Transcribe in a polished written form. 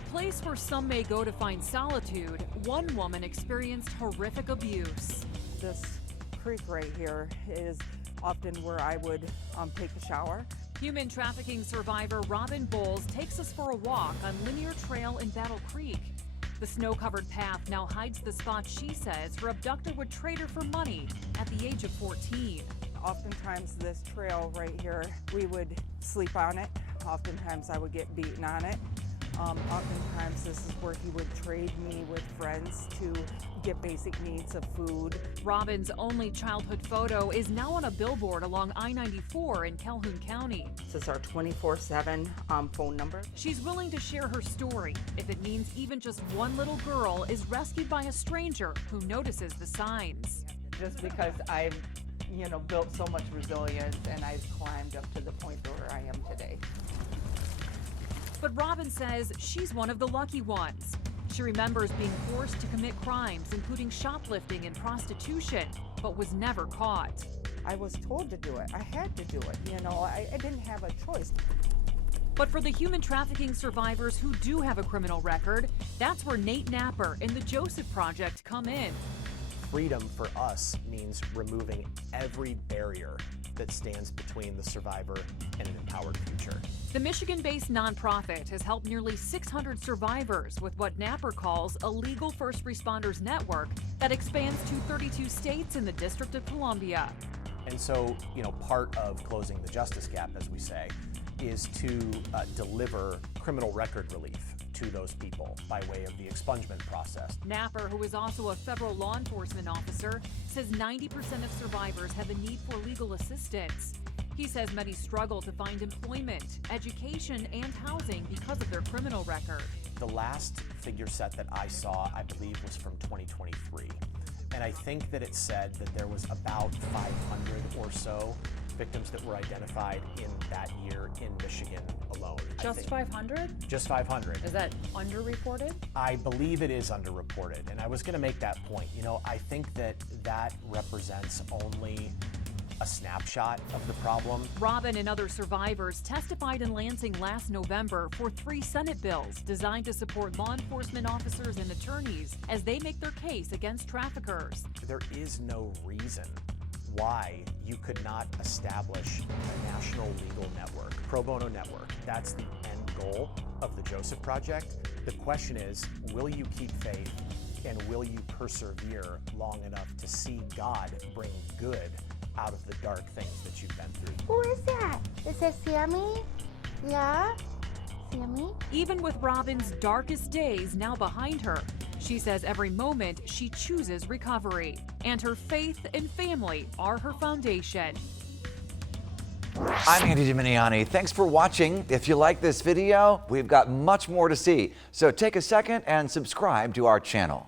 A place where some may go to find solitude, one woman experienced horrific abuse. This creek right here is often where I would take a shower. Human trafficking survivor Robin Bowles takes us for a walk on Linear Trail in Battle Creek. The snow-covered path now hides the spot she says her abductor would trade her for money at the age of 14. Oftentimes this trail right here, we would sleep on it. Oftentimes I would get beaten on it. Oftentimes this is where he would trade me with friends to get basic needs of food. Robin's only childhood photo is now on a billboard along I-94 in Calhoun County. This is our 24/7 phone number. She's willing to share her story if it means even just one little girl is rescued by a stranger who notices the signs. Just because I've built so much resilience and I've climbed up to the point where I am today. But Robin says she's one of the lucky ones. She remembers being forced to commit crimes, including shoplifting and prostitution, but was never caught. I was told to do it. I had to do it. I didn't have a choice. But for the human trafficking survivors who do have a criminal record, that's where Nate Napper and the Joseph Project come in. Freedom for us means removing every barrier that stands between the survivor and an empowered future. The Michigan-based nonprofit has helped nearly 600 survivors with what Napper calls a legal first responders network that expands to 32 states in the District of Columbia. And so, part of closing the justice gap, as we say, is to deliver criminal record relief to those people by way of the expungement process. Napper, who is also a federal law enforcement officer, says 90% of survivors have a need for legal assistance. He says many struggle to find employment, education, and housing because of their criminal record. The last figure set that I saw, I believe, was from 2023. And I think that it said that there was about 500 or so victims that were identified in that year in Michigan alone. Just 500? Just 500. Is that underreported? I believe it is underreported, and I was going to make that point. I think that represents only a snapshot of the problem. Robin and other survivors testified in Lansing last November for 3 Senate bills designed to support law enforcement officers and attorneys as they make their case against traffickers. There is no reason why you could not establish a national legal network, pro bono network. That's the end goal of the Joseph Project. The question is, will you keep faith and will you persevere long enough to see God bring good out of the dark things that you've been through? Who is that? Is it Sammy? Yeah? Sammy? Even with Robin's darkest days now behind her, she says every moment she chooses recovery, and her faith and family are her foundation. I'm Andy Dominiani. Thanks for watching. If you like this video, we've got much more to see. So take a second and subscribe to our channel.